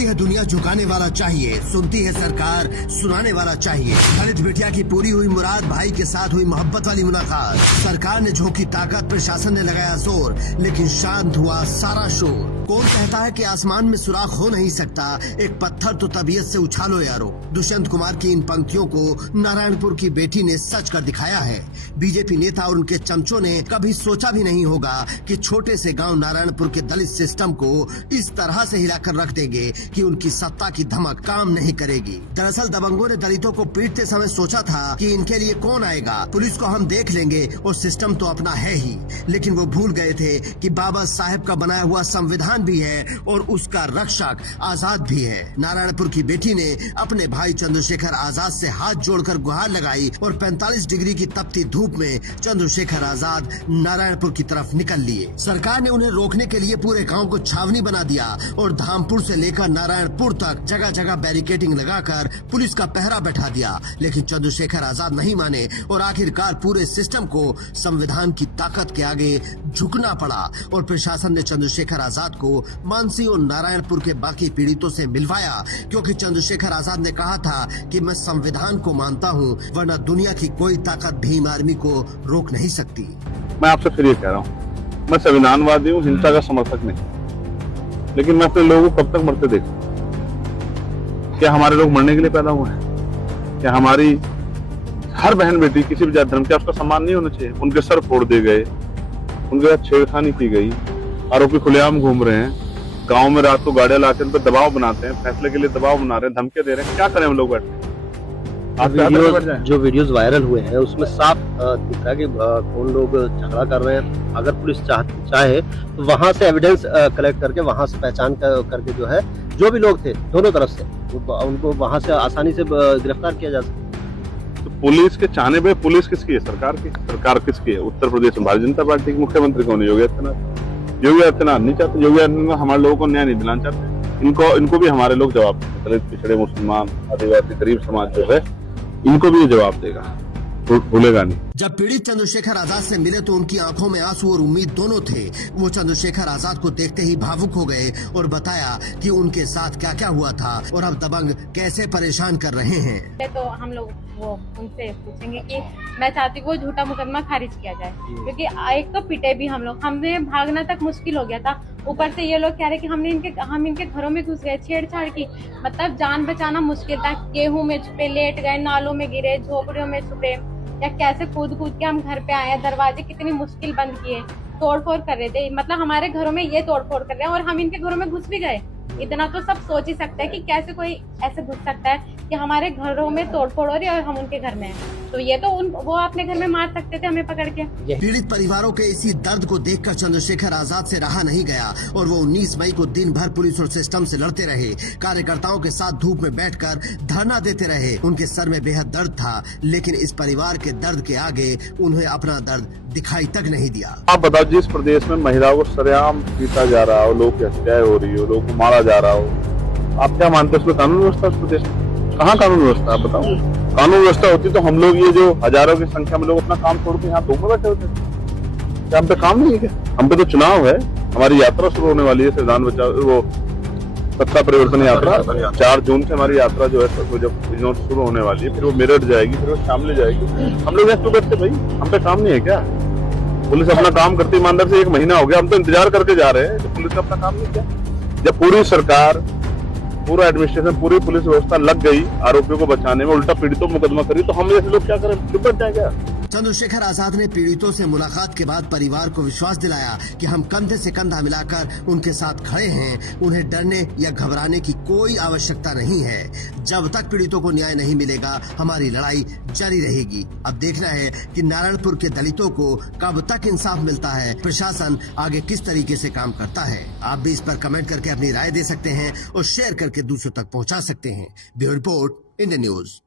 देखती है दुनिया झुकाने वाला चाहिए, सुनती है सरकार सुनाने वाला चाहिए। दलित बिटिया की पूरी हुई मुराद, भाई के साथ हुई मोहब्बत वाली मुलाकात। सरकार ने झोंकी ताकत, प्रशासन ने लगाया जोर, लेकिन शांत हुआ सारा शोर। कौन कहता है कि आसमान में सुराख हो नहीं सकता, एक पत्थर तो तबीयत से उछालो यारो। दुष्यंत कुमार की इन पंक्तियों को नारायणपुर की बेटी ने सच कर दिखाया है। बीजेपी नेता और उनके चमचों ने कभी सोचा भी नहीं होगा कि छोटे से गांव नारायणपुर के दलित सिस्टम को इस तरह से हिलाकर रख देंगे कि उनकी सत्ता की धमक काम नहीं करेगी। दरअसल दबंगों ने दलितों को पीटते समय सोचा था कि इनके लिए कौन आएगा, पुलिस को हम देख लेंगे और सिस्टम तो अपना है ही। लेकिन वो भूल गए थे कि बाबा साहेब का बनाया हुआ संविधान भी है और उसका रक्षक आजाद भी है। नारायणपुर की बेटी ने अपने भाई चंद्रशेखर आजाद से हाथ जोड़कर गुहार लगाई और 45 डिग्री की तपती धूप में चंद्रशेखर आजाद नारायणपुर की तरफ निकल लिए। सरकार ने उन्हें रोकने के लिए पूरे गांव को छावनी बना दिया और धामपुर से लेकर नारायणपुर तक जगह जगह बैरिकेडिंग लगाकर पुलिस का पहरा बैठा दिया। लेकिन चंद्रशेखर आजाद नहीं माने और आखिरकार पूरे सिस्टम को संविधान की ताकत के आगे झुकना पड़ा और प्रशासन ने चंद्रशेखर आजाद को मानसी और नारायणपुर के बाकी पीड़ितों से मिलवाया, क्योंकि चंद्रशेखर आजाद ने कहा था कि मैं संविधान को मानता हूं, वरना दुनिया की कोई ताकत भीम आर्मी को रोक नहीं सकती। मैं आपसे फिर ये कह रहा हूँ, मैं संविधानवादी हूँ, हिंसा का समर्थक नहीं, लेकिन मैं अपने लोगों को कब तक मरते देखूं? क्या हमारे लोग मरने के लिए पैदा हुए हैं? क्या हमारी हर बहन बेटी किसी भी जाति धर्म का उसका सम्मान नहीं होना चाहिए? उनके सर फोड़ दिए गए, उनके साथ छेड़खानी की गई, आरोपी खुलेआम घूम रहे हैं, गांव में रात को गाड़ियां लाकर उन पर दबाव बनाते हैं, फैसले के लिए दबाव बना रहे हैं, धमकियां दे रहे हैं। क्या करें हम लोग बैठे? जो वीडियोस वायरल हुए हैं उसमें साफ दिख रहा है कि कौन लोग झगड़ा कर रहे हैं। अगर पुलिस चाहे तो वहां से एविडेंस कलेक्ट करके वहां से पहचान करके जो है जो भी लोग थे दोनों तरफ से उनको वहां से आसानी से गिरफ्तार किया जा सकता। तो पुलिस के चाहने पे पुलिस किसकी है? सरकार की। सरकार किसकी है? उत्तर प्रदेश में भारतीय जनता पार्टी के मुख्यमंत्री कौन है? योगी आदित्यनाथ। योगी आदित्यनाथ नहीं चाहते, योगी आदित्यनाथ हमारे लोगों को न्याय नहीं दिलाना चाहते। इनको भी हमारे लोग जवाब, दलित पिछड़े मुसलमान आदिवासी गरीब समाज जो है इनको भी ये जवाब देगा, भूलेगा नहीं। जब पीड़ित चंद्रशेखर आजाद से मिले तो उनकी आंखों में आंसू और उम्मीद दोनों थे। वो चंद्रशेखर आजाद को देखते ही भावुक हो गए और बताया कि उनके साथ क्या क्या हुआ था और अब दबंग कैसे परेशान कर रहे हैं। तो हम लोग वो उनसे पूछेंगे कि मैं चाहती हूँ वो झूठा मुकदमा खारिज किया जाए, क्योंकि एक तो पिटे भी हम लोग, हमें भागना तक मुश्किल हो गया था। ऊपर से ये लोग कह रहे कि हम इनके घरों में घुस गए, छेड़छाड़ की, मतलब जान बचाना मुश्किल था। गेहूं में छुपे, लेट गए, नालों में गिरे, झोपड़ियों में छुपे, या कैसे कूद के हम घर पे आए, दरवाजे कितनी मुश्किल बंद किए, तोड़फोड़ कर रहे थे। मतलब हमारे घरों में ये तोड़फोड़ कर रहे हैं और हम इनके घरों में घुस भी गए। इतना तो सब सोच ही सकते हैं कि कैसे कोई ऐसे घुस सकता है कि हमारे घरों में तोड़फोड़ हो रही है और हम उनके घर में हैं। तो ये तो वो अपने घर में मार सकते थे हमें पकड़ के। पीड़ित परिवारों के इसी दर्द को देखकर चंद्रशेखर आजाद से रहा नहीं गया और वो 19 मई को दिन भर पुलिस और सिस्टम से लड़ते रहे। कार्यकर्ताओं के साथ धूप में बैठकर धरना देते रहे। उनके सर में बेहद दर्द था, लेकिन इस परिवार के दर्द के आगे उन्हें अपना दर्द दिखाई तक नहीं दिया। आप बताओ, जिस प्रदेश में महिलाओं को सरेआम पीटा जा रहा हो, लोगों की हत्याएं हो रही हो, लोगों को मारा जा रहा हो, आप क्या मानते हैं उसमें कानून व्यवस्था? उस प्रदेश में कहाँ कानून व्यवस्था? आप बताओ। कानून व्यवस्था होती तो हम लोग ये जो हजारों की संख्या में लोग अपना काम छोड़ के यहाँ धूप में बैठे होते। क्या हम पे काम नहीं है क्या? हम पे तो चुनाव है, हमारी यात्रा शुरू होने वाली है, संविधान बचाओ, वो सत्ता परिवर्तन यात्रा 4 जून से हमारी यात्रा जो है वो जब शुरू होने वाली है, फिर वो मेरठ जाएगी, फिर वो शामली जाएगी। हम लोग यहाँ क्यों बैठते भाई? हम पे काम नहीं है क्या? पुलिस अपना काम करती ईमानदार से 1 महीना हो गया, हम तो इंतजार करके जा रहे हैं कि पुलिस का अपना काम नहीं किया। जब पूरी सरकार, पूरा एडमिनिस्ट्रेशन, पूरी पुलिस व्यवस्था लग गई आरोपियों को बचाने में, उल्टा पीड़ितों को मुकदमा करी, तो हम जैसे लोग क्या करें? चुप बैठ जाए क्या? चंद्रशेखर आजाद ने पीड़ितों से मुलाकात के बाद परिवार को विश्वास दिलाया कि हम कंधे से कंधा मिलाकर उनके साथ खड़े हैं। उन्हें डरने या घबराने की कोई आवश्यकता नहीं है। जब तक पीड़ितों को न्याय नहीं मिलेगा, हमारी लड़ाई जारी रहेगी। अब देखना है कि नारायणपुर के दलितों को कब तक इंसाफ मिलता है, प्रशासन आगे किस तरीके से काम करता है। आप भी इस पर कमेंट करके अपनी राय दे सकते हैं और शेयर करके दूसरों तक पहुँचा सकते हैं। Bureau report, India news.